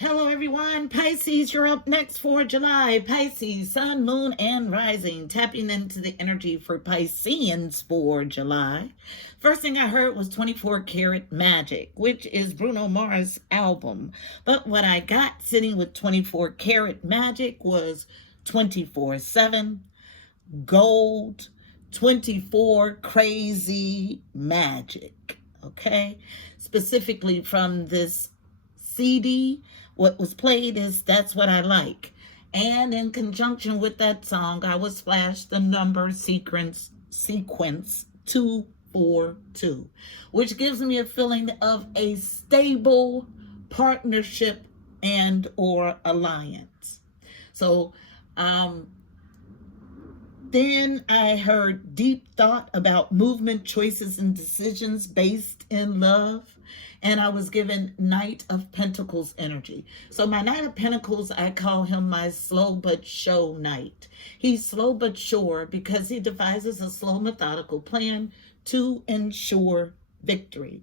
Hello, everyone. Pisces, you're up next for July. Pisces, sun, moon, and rising. Tapping into the energy for Pisceans for July. First thing I heard was 24 Karat Magic, which is Bruno Mars' album. But what I got sitting with 24 Karat Magic was 24/7, gold, 24 crazy magic. Okay? Specifically from this CD, what was played is That's What I Like. And in conjunction with that song, I was flashed the number sequence 242, which gives me a feeling of a stable partnership and or alliance. So then I heard deep thought about movement, choices, and decisions based in love. And I was given Knight of Pentacles energy. So my Knight of Pentacles, I call him my slow but sure knight. He's slow but sure because he devises a slow, methodical plan to ensure victory.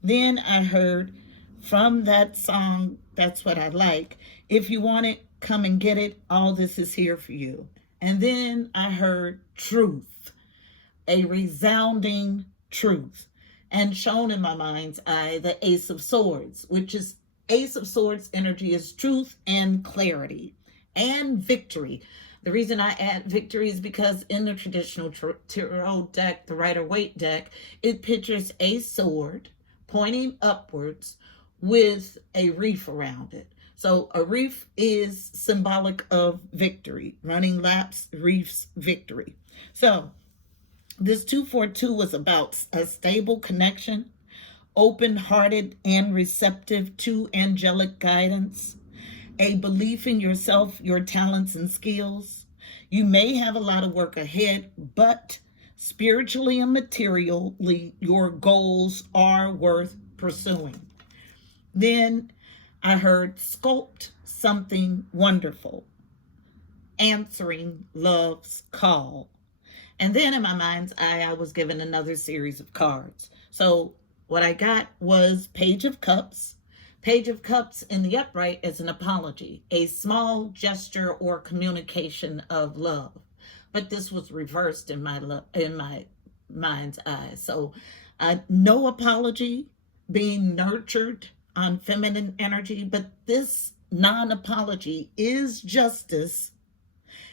Then I heard from that song, That's What I Like, if you want it, come and get it. All this is here for you. And then I heard truth, a resounding truth. And shown in my mind's eye, the Ace of Swords, which is Ace of Swords energy is truth and clarity and victory. The reason I add victory is because in the traditional tarot deck, the Rider-Waite deck, it pictures a sword pointing upwards with a wreath around it. So a wreath is symbolic of victory. Running laps, wreaths, victory. So this 242 was about a stable connection, open-hearted and receptive to angelic guidance, a belief in yourself, your talents and skills. You may have a lot of work ahead, but spiritually and materially, your goals are worth pursuing. Then I heard sculpt something wonderful, answering love's call. And then in my mind's eye, I was given another series of cards. So what I got was Page of Cups. Page of Cups in the upright is an apology, a small gesture or communication of love. But this was reversed in my mind's eye. So no apology, being nurtured on feminine energy, but this non-apology is justice.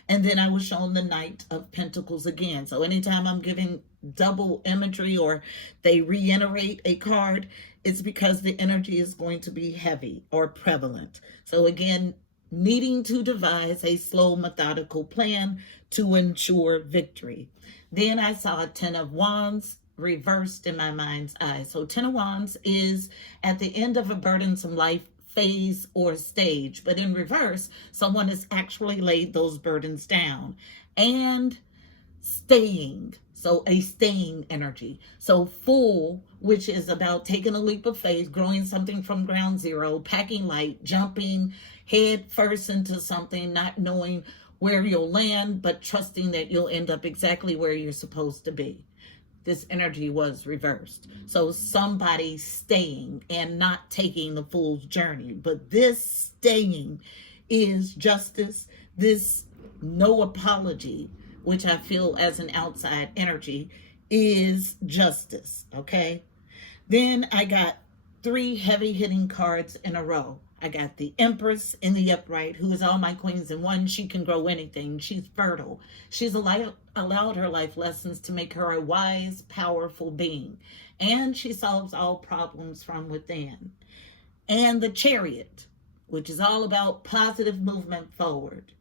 And then I was shown the Knight of Pentacles again. So anytime I'm giving double imagery or they reiterate a card, it's because the energy is going to be heavy or prevalent. So again, needing to devise a slow, methodical plan to ensure victory. Then I saw a Ten of Wands reversed in my mind's eye. So Ten of Wands is at the end of a burdensome life phase or stage, but in reverse, someone has actually laid those burdens down and staying. So a staying energy. So Fool, which is about taking a leap of faith, growing something from ground zero, packing light, jumping head first into something, not knowing where you'll land, but trusting that you'll end up exactly where you're supposed to be. This energy was reversed. So somebody staying and not taking the fool's journey. But this staying is justice. This no apology, which I feel as an outside energy, is justice. Okay. Then I got 3 heavy hitting cards in a row. I got the Empress in the upright, who is all my queens in one. She can grow anything. She's fertile. She's allowed her life lessons to make her a wise, powerful being. And she solves all problems from within. And the Chariot, which is all about positive movement forward.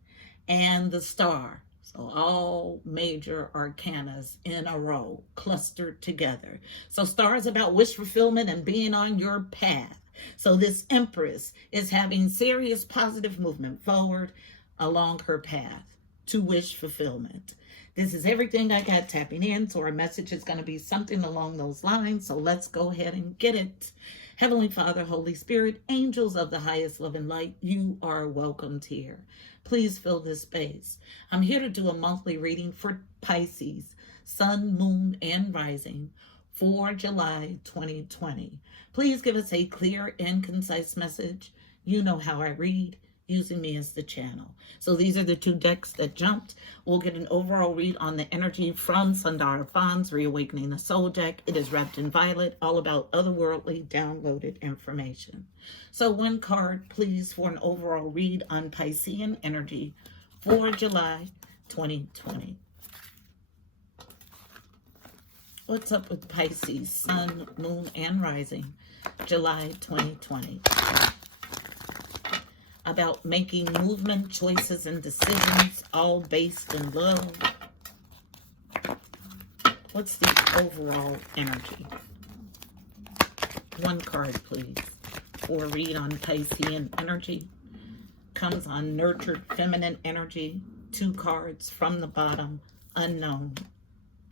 And the Star. So all major arcanas in a row, clustered together. So Star is about wish fulfillment and being on your path. So this Empress is having serious positive movement forward along her path to wish fulfillment. This is everything I got tapping in. So our message is going to be something along those lines. So let's go ahead and get it. Heavenly Father, Holy Spirit, angels of the highest love and light, you are welcomed here. Please fill this space. I'm here to do a monthly reading for Pisces, sun, moon, and rising for July 2020. Please give us a clear and concise message You know how I read, using me as the channel. So these are the 2 decks that jumped. We'll get an overall read on the energy from Sundara Fawn's Reawakening the Soul deck. It is wrapped in violet, all about otherworldly downloaded information. So 1 card, please, for an overall read on Piscean energy for July 2020. What's up with Pisces, Sun, Moon, and Rising, July 2020? About making movement, choices, and decisions, all based in love. What's the overall energy? 1 card, please, for a read on Piscean energy. Comes on nurtured feminine energy. 2 cards from the bottom, unknown.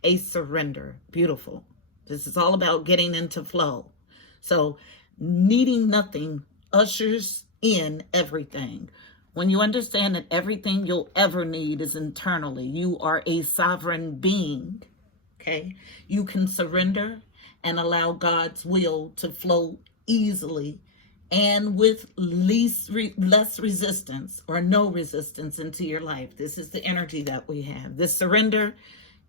A surrender. Beautiful. This is all about getting into flow. So needing nothing ushers in everything. When you understand that everything you'll ever need is internally, you are a sovereign being, okay? You can surrender and allow God's will to flow easily and with less resistance or no resistance into your life. This is the energy that we have. This surrender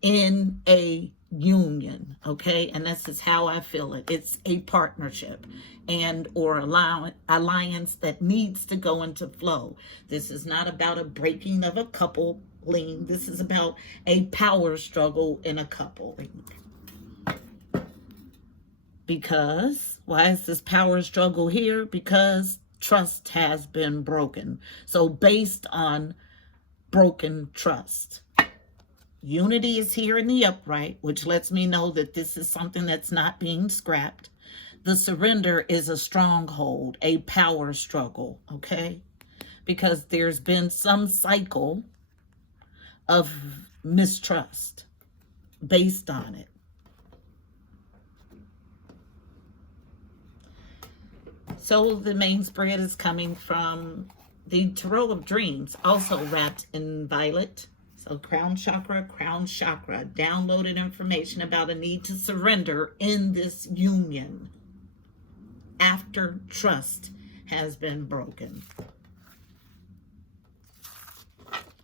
in a union, okay? And this is how I feel it. It's a partnership and or alliance that needs to go into flow. This is not about a breaking of a coupling. This is about a power struggle in a coupling. Because, why is this power struggle here? Because trust has been broken. So based on broken trust. Unity is here in the upright, which lets me know that this is something that's not being scrapped. The surrender is a stronghold, a power struggle, okay? Because there's been some cycle of mistrust based on it. So the main spread is coming from the Tarot of Dreams, also wrapped in violet. So crown chakra, downloaded information about a need to surrender in this union after trust has been broken.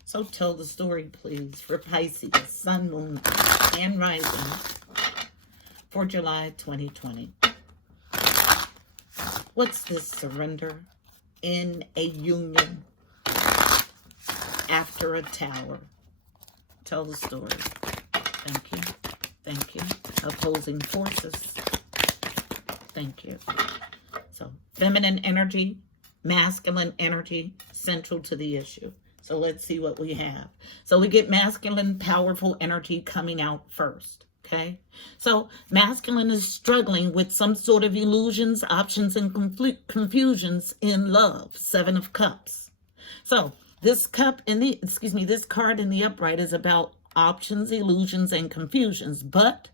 So tell the story, please, for Pisces, Sun, Moon, and Rising for July 2020. What's this surrender in a union after a tower? Tell the story. Thank you. Thank you. Opposing forces. Thank you. So, feminine energy, masculine energy, central to the issue. So, let's see what we have. So, we get masculine, powerful energy coming out first. Okay? So, masculine is struggling with some sort of illusions, options, and confusions in love. 7 of Cups. So, this card in the upright is about options, illusions, and confusions, but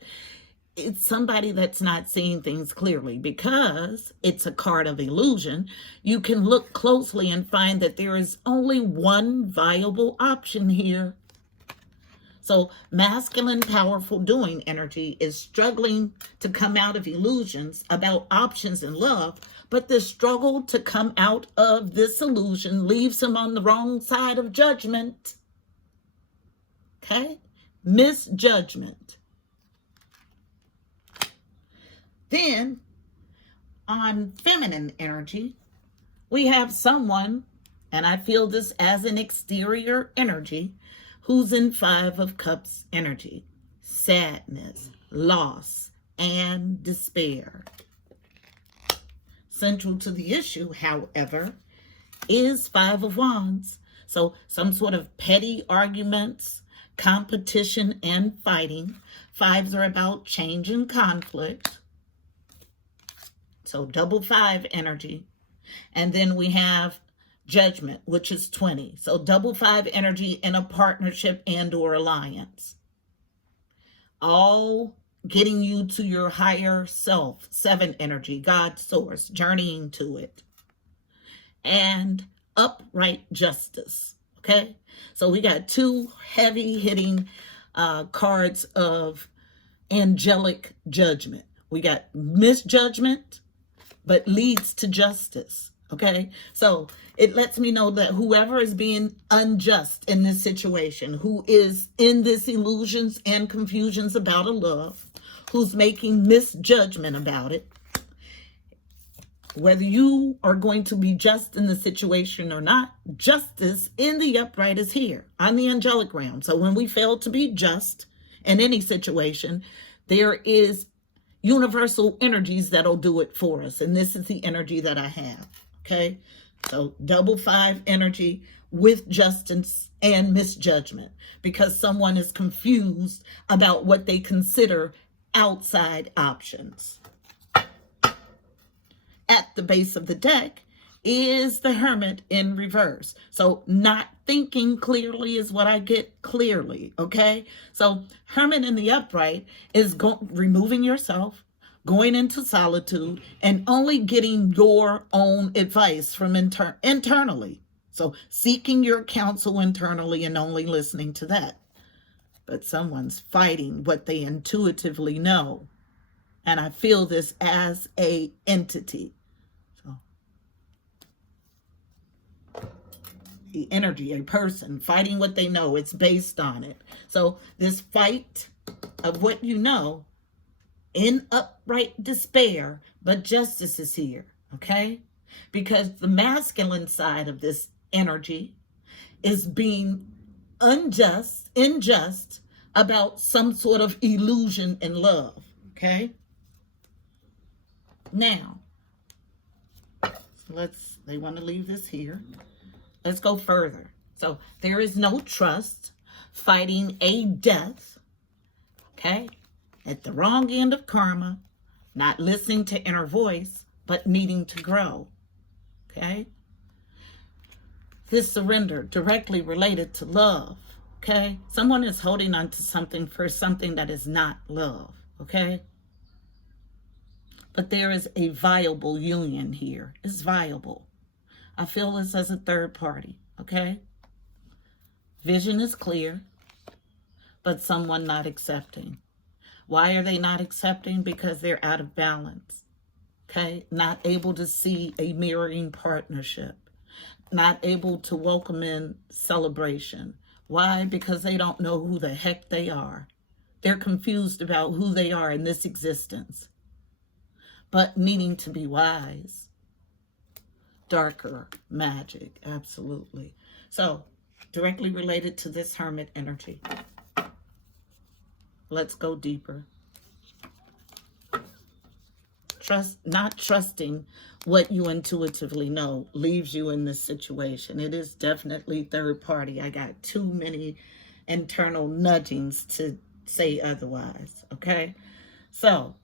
it's somebody that's not seeing things clearly. Because it's a card of illusion, you can look closely and find that there is only one viable option here. So masculine, powerful doing energy is struggling to come out of illusions about options in love, but the struggle to come out of this illusion leaves him on the wrong side of judgment. Okay? Misjudgment. Then, on feminine energy, we have someone, and I feel this as an exterior energy, who's in 5 of Cups energy. Sadness, loss, and despair. Central to the issue, however, is 5 of Wands. So some sort of petty arguments, competition, and fighting. 5s are about change and conflict. So double 5 energy. And then we have Judgment, which is 20. So double 5 energy in a partnership and or alliance. All getting you to your higher self. 7 energy, God's source, journeying to it. And upright justice. Okay? So we got 2 heavy hitting cards of angelic judgment. We got misjudgment, but leads to justice. Okay, so it lets me know that whoever is being unjust in this situation, who is in this illusions and confusions about a love, who's making misjudgment about it, whether you are going to be just in the situation or not, justice in the upright is here on the angelic realm. So when we fail to be just in any situation, there is universal energies that'll do it for us. And this is the energy that I have. Okay, so double 5 energy with justice and misjudgment, because someone is confused about what they consider outside options. At the base of the deck is the Hermit in reverse. So not thinking clearly is what I get clearly, okay? So Hermit in the upright is removing yourself, going into solitude, and only getting your own advice from internally. So seeking your counsel internally and only listening to that. But someone's fighting what they intuitively know. And I feel this as a entity. So the energy, a person fighting what they know, it's based on it. So this fight of what you know in upright despair, but justice is here, okay? Because the masculine side of this energy is being unjust about some sort of illusion in love, okay? Now, they want to leave this here. Let's go further. So there is no trust, fighting a death, okay? At the wrong end of karma, not listening to inner voice, but needing to grow, okay? This surrender directly related to love, okay? Someone is holding on to something for something that is not love, okay? But there is a viable union here. It's viable. I feel this as a third party, okay? Vision is clear, but someone not accepting. Why are they not accepting? Because they're out of balance, okay? Not able to see a mirroring partnership. Not able to welcome in celebration. Why? Because they don't know who the heck they are. They're confused about who they are in this existence. But needing to be wise. Darker magic, absolutely. So, directly related to this Hermit energy. Let's go deeper. Not trusting what you intuitively know leaves you in this situation. It is definitely third party. I got too many internal nudgings to say otherwise, okay? So,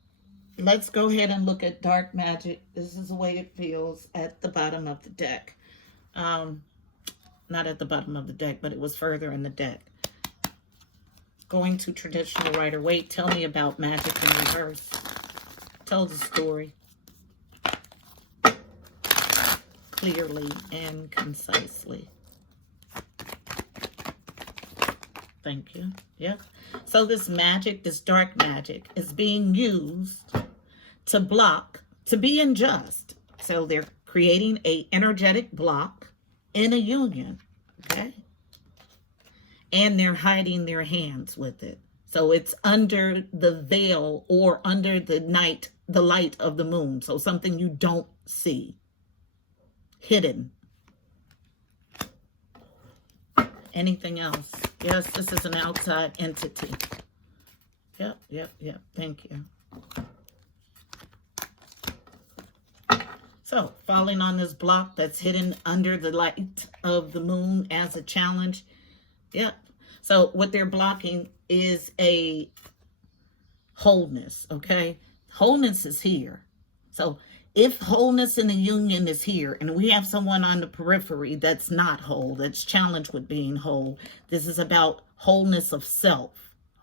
let's go ahead and look at dark magic. This is the way it feels at the bottom of the deck. Not at the bottom of the deck, but it was further in the deck. Going to traditional Rider-Waite. Tell me about magic in reverse. Tell the story clearly and concisely. Thank you. Yeah. So this magic, this dark magic, is being used to block, to be unjust. So they're creating a energetic block in a union. Okay. And they're hiding their hands with it. So it's under the veil or under the light of the moon. So something you don't see. Hidden. Anything else? Yes, this is an outside entity. Yep. Thank you. So, falling on this block that's hidden under the light of the moon as a challenge. Yep. So, what they're blocking is a wholeness, okay? Wholeness is here. So, if wholeness in the union is here, and we have someone on the periphery that's not whole, that's challenged with being whole, this is about wholeness of self,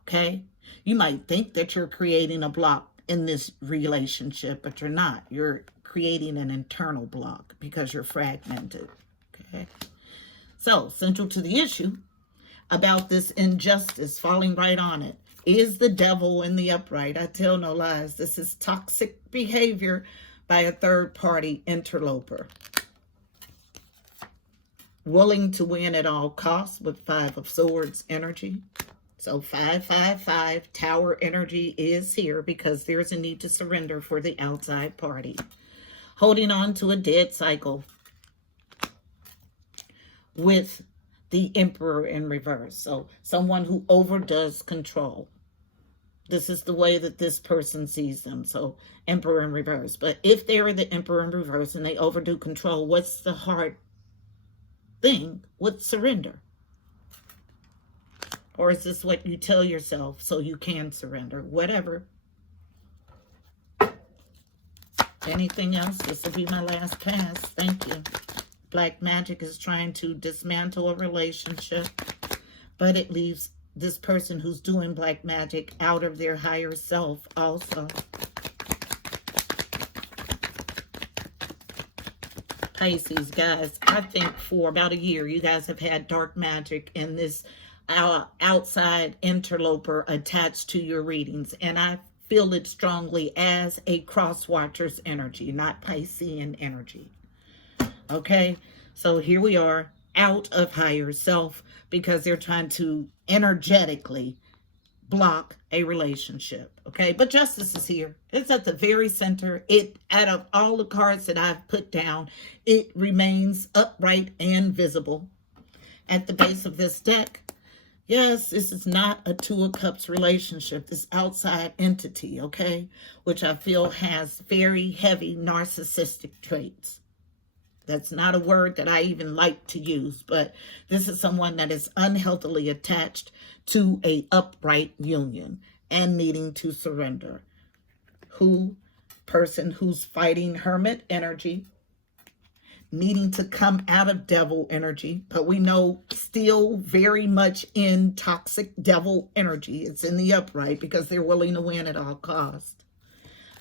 okay? You might think that you're creating a block in this relationship, but you're not. You're creating an internal block because you're fragmented, okay? So, central to the issue about this injustice, falling right on it, is the devil in the upright. I tell no lies. This is toxic behavior by a third-party interloper. willing to win at all costs with 5 of Swords energy. So 555 Tower energy is here because there's a need to surrender for the outside party. Holding on to a dead cycle with the Emperor in reverse. So someone who overdoes control. This is the way that this person sees them. So Emperor in reverse. But if they're the Emperor in reverse and they overdo control, what's the hard thing with surrender? Or is this what you tell yourself so you can surrender? Whatever. Anything else? This will be my last pass. Thank you. Black magic is trying to dismantle a relationship, but it leaves this person who's doing black magic out of their higher self also. Pisces, guys, I think for about a year, you guys have had dark magic in this outside interloper attached to your readings, and I feel it strongly as a cross-watcher's energy, not Piscean energy. Okay, so here we are out of higher self because they're trying to energetically block a relationship. Okay, but justice is here. It's at the very center. It, out of all the cards that I've put down, it remains upright and visible at the base of this deck. Yes, this is not a Two of Cups relationship, this outside entity, okay, which I feel has very heavy narcissistic traits. That's not a word that I even like to use, but this is someone that is unhealthily attached to a upright union and needing to surrender. Person who's fighting hermit energy, needing to come out of devil energy, but we know still very much in toxic devil energy. It's in the upright because they're willing to win at all costs,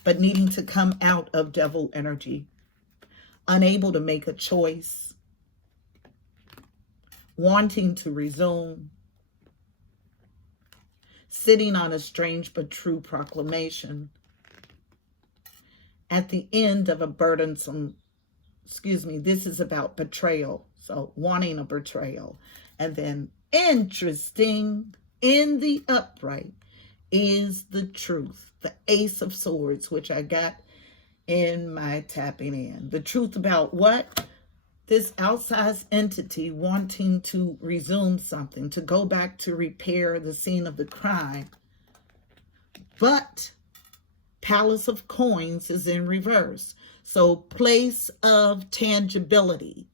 but needing to come out of devil energy. Unable to make a choice, wanting to resume, sitting on a strange but true proclamation, at the end of a burdensome, this is about betrayal, so wanting a betrayal. And then interesting, in the upright is the truth, the Ace of Swords, which I got in my tapping in. The truth about what? This outsized entity wanting to resume something, to go back to repair the scene of the crime. But Palace of Coins is in reverse. So place of tangibility,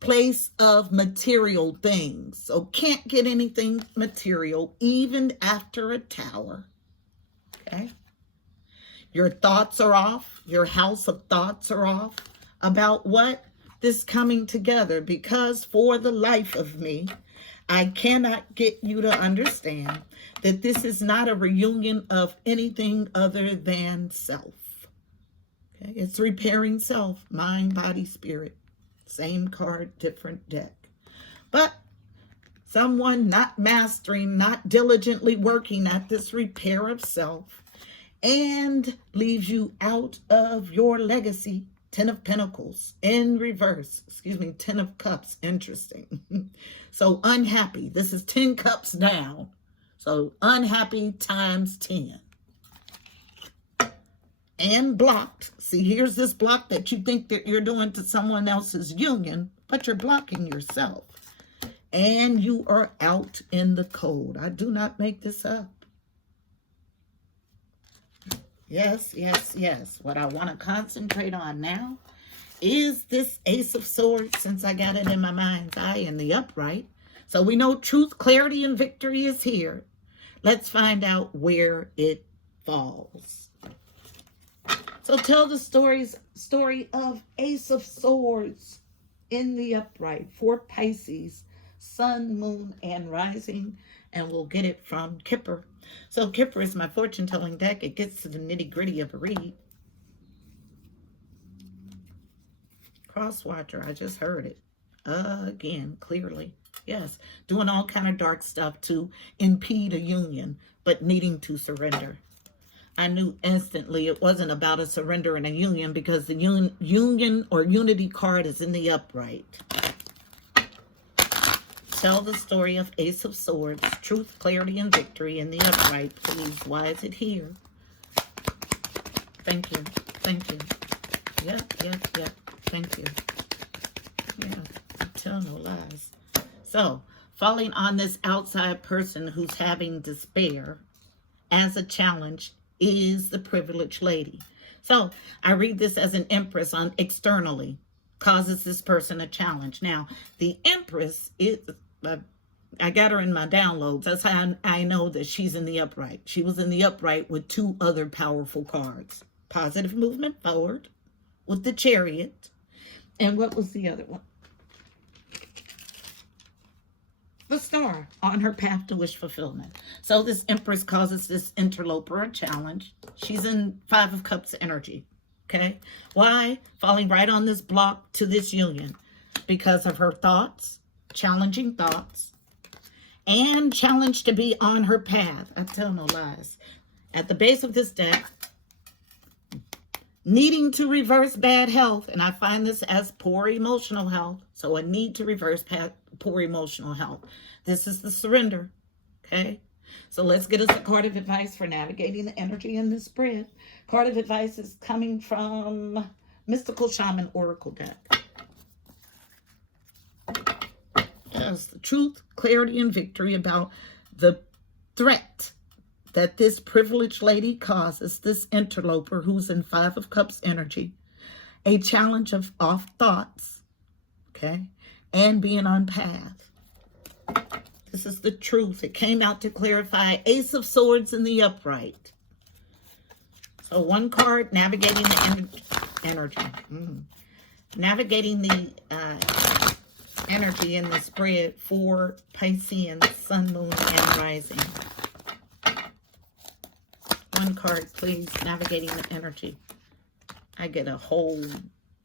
place of material things. So can't get anything material even after a tower. Okay. Your thoughts are off. Your house of thoughts are off about what? This coming together, because for the life of me, I cannot get you to understand that this is not a reunion of anything other than self. Okay? It's repairing self, mind, body, spirit. Same card, different deck. But someone not mastering, not diligently working at this repair of self, and leaves you out of your legacy. 10 of Pentacles in reverse. 10 of Cups. Interesting. So unhappy. This is 10 cups down. So unhappy times 10. And blocked. See, here's this block that you think that you're doing to someone else's union, but you're blocking yourself. And you are out in the cold. I do not make this up. Yes, yes, yes. What I want to concentrate on now is this Ace of Swords, since I got it in my mind's eye in the upright. So we know truth, clarity, and victory is here. Let's find out where it falls. So tell the story of Ace of Swords in the upright for Pisces, Sun, Moon, and Rising. And we'll get it from Kipper. So Kipper is my fortune-telling deck. It gets to the nitty-gritty of a read. Crosswatcher, I just heard it. Again, clearly. Yes, doing all kind of dark stuff to impede a union, but needing to surrender. I knew instantly it wasn't about a surrender and a union because the union or unity card is in the upright. tell the story of Ace of Swords, truth, clarity, and victory in the upright, please. Why is it here? Thank you. Thank you. Yep. Thank you. Yeah, I tell no lies. So, falling on this outside person who's having despair as a challenge is the privileged lady. So, I read this as an empress on externally causes this person a challenge. Now, the empress is, I got her in my downloads. That's how I know that she's in the upright. She was in the upright with two other powerful cards. Positive movement forward with the Chariot. And what was the other one? The Star on her path to wish fulfillment. So this empress causes this interloper a challenge. She's in Five of Cups energy. Okay. Why? Falling right on this block to this union. Because of her thoughts, challenging thoughts, and challenge to be on her path. I tell no lies. At the base of this deck, needing to reverse bad health. And I find this as poor emotional health. So a need to reverse poor emotional health. This is the surrender. Okay. So let's get us a card of advice for navigating the energy in this spread. Card of advice is coming from Mystical Shaman Oracle deck. Yes, the truth, clarity, and victory about the threat that this privileged lady causes, this interloper who's in Five of Cups energy, a challenge of off thoughts, okay, and being on path. This is the truth. It came out to clarify Ace of Swords in the upright. So one card, navigating the energy. Navigating the energy in the spread for Piscean, Sun, Moon, and Rising. One card, please. Navigating the energy. I get a whole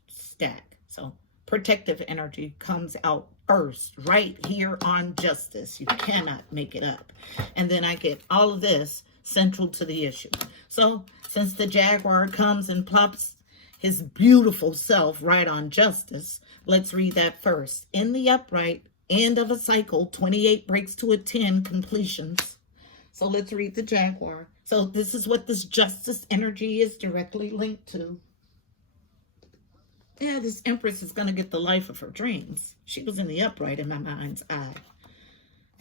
stack. So protective energy comes out first, right here on justice. You cannot make it up. And then I get all of this central to the issue. So since the Jaguar comes and plops his beautiful self right on justice, let's read that first. In the upright, end of a cycle, 28 breaks to a 10 completions. So let's read the Jaguar. So this is what this justice energy is directly linked to. Yeah, this empress is going to get the life of her dreams. She was in the upright in my mind's eye.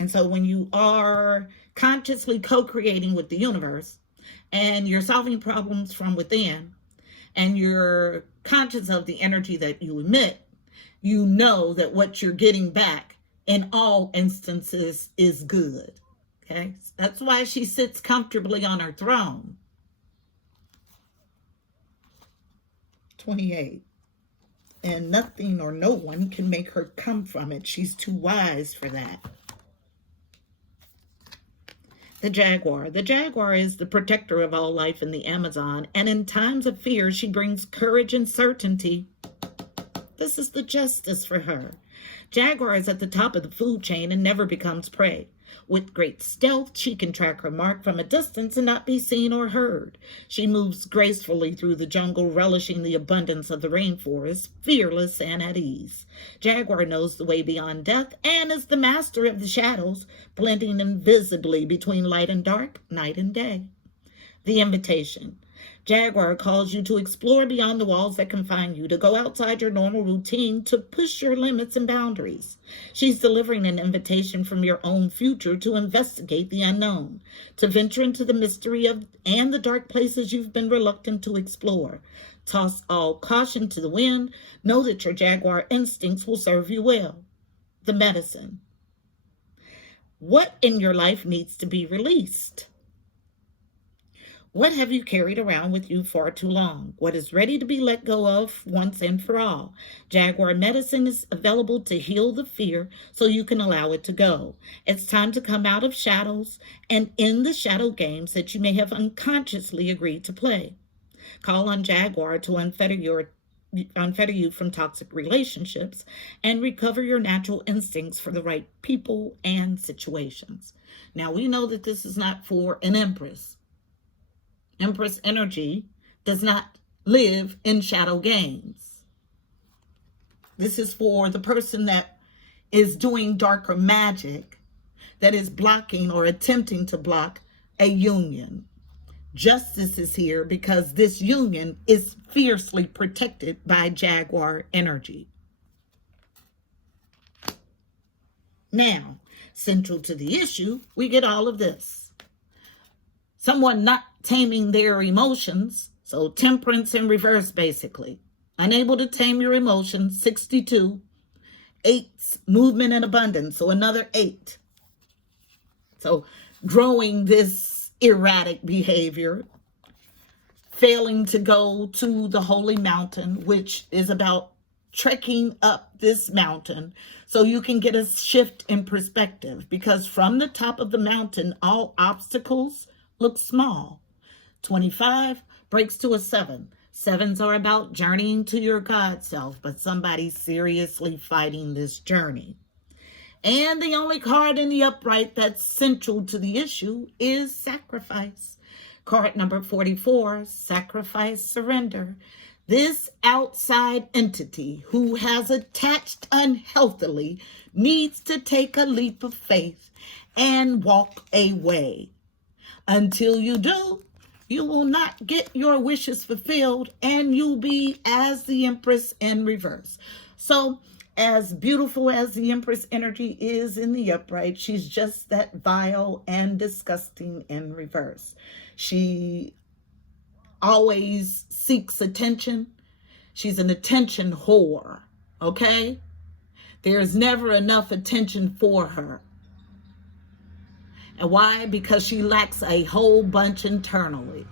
And so when you are consciously co-creating with the universe and you're solving problems from within and you're conscious of the energy that you emit, you know that what you're getting back in all instances is good. Okay? That's why she sits comfortably on her throne. 28. And nothing or no one can make her come from it. She's too wise for that. The Jaguar. The Jaguar is the protector of all life in the Amazon. And in times of fear, she brings courage and certainty. This is the justice for her. Jaguar is at the top of the food chain and never becomes prey. With great stealth, she can track her mark from a distance and not be seen or heard. She moves gracefully through the jungle, relishing the abundance of the rainforest, fearless and at ease. Jaguar knows the way beyond death and is the master of the shadows, blending invisibly between light and dark, night and day. The invitation. Jaguar calls you to explore beyond the walls that confine you, to go outside your normal routine, to push your limits and boundaries. She's delivering an invitation from your own future to investigate the unknown, to venture into the mystery of and the dark places you've been reluctant to explore. Toss all caution to the wind. Know that your Jaguar instincts will serve you well. The medicine. What in your life needs to be released? What have you carried around with you far too long? What is ready to be let go of once and for all? Jaguar medicine is available to heal the fear so you can allow it to go. It's time to come out of shadows and end the shadow games that you may have unconsciously agreed to play. Call on Jaguar to unfetter you from toxic relationships and recover your natural instincts for the right people and situations. Now, we know that this is not for an empress. Empress energy does not live in shadow games. This is for the person that is doing darker magic that is blocking or attempting to block a union. Justice is here because this union is fiercely protected by Jaguar energy. Now, central to the issue, we get all of this. Someone not taming their emotions, so temperance in reverse basically. Unable to tame your emotions, 62. 8's movement and abundance, so another 8. So growing this erratic behavior, failing to go to the holy mountain, which is about trekking up this mountain so you can get a shift in perspective, because from the top of the mountain, all obstacles look small. 25 breaks to a 7. 7s are about journeying to your God self, but somebody's seriously fighting this journey. And the only card in the upright that's central to the issue is sacrifice. Card number 44, sacrifice, surrender. This outside entity who has attached unhealthily needs to take a leap of faith and walk away. Until you do, you will not get your wishes fulfilled, and you'll be as the Empress in reverse. So, as beautiful as the Empress energy is in the upright, she's just that vile and disgusting in reverse. She always seeks attention. She's an attention whore, okay? There's never enough attention for her. And why? Because she lacks a whole bunch internally.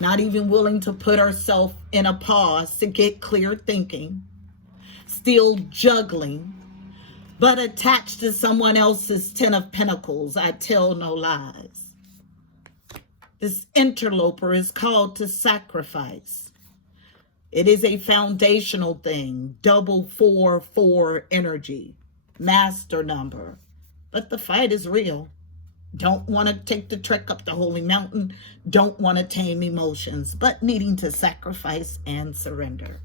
Not even willing to put herself in a pause to get clear thinking. Still juggling, but attached to someone else's 10 of Pentacles. I tell no lies. This interloper is called to sacrifice. It is a foundational thing. Double 4-4 energy. Master number. But the fight is real. Don't want to take the trek up the holy mountain. Don't want to tame emotions, but needing to sacrifice and surrender.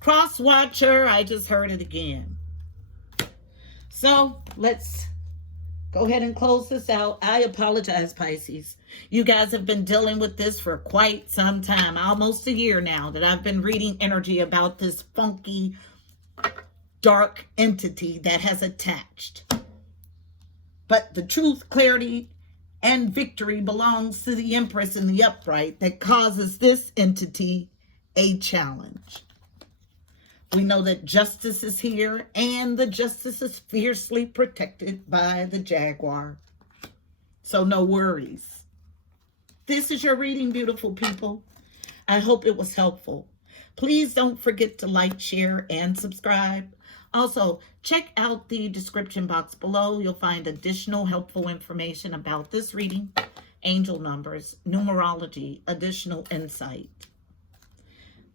Cross watcher, I just heard it again. So let's go ahead and close this out. I apologize, Pisces. You guys have been dealing with this for quite some time, almost a year now, that I've been reading energy about this funky, dark entity that has attached. But the truth, clarity, and victory belongs to the Empress in the upright that causes this entity a challenge. We know that justice is here, and the justice is fiercely protected by the Jaguar. So no worries. This is your reading, beautiful people. I hope it was helpful. Please don't forget to like, share, and subscribe. Also, check out the description box below. You'll find additional helpful information about this reading, angel numbers, numerology, additional insight.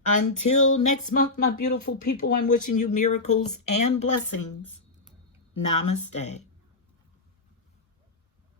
Until next month, my beautiful people, I'm wishing you miracles and blessings. Namaste.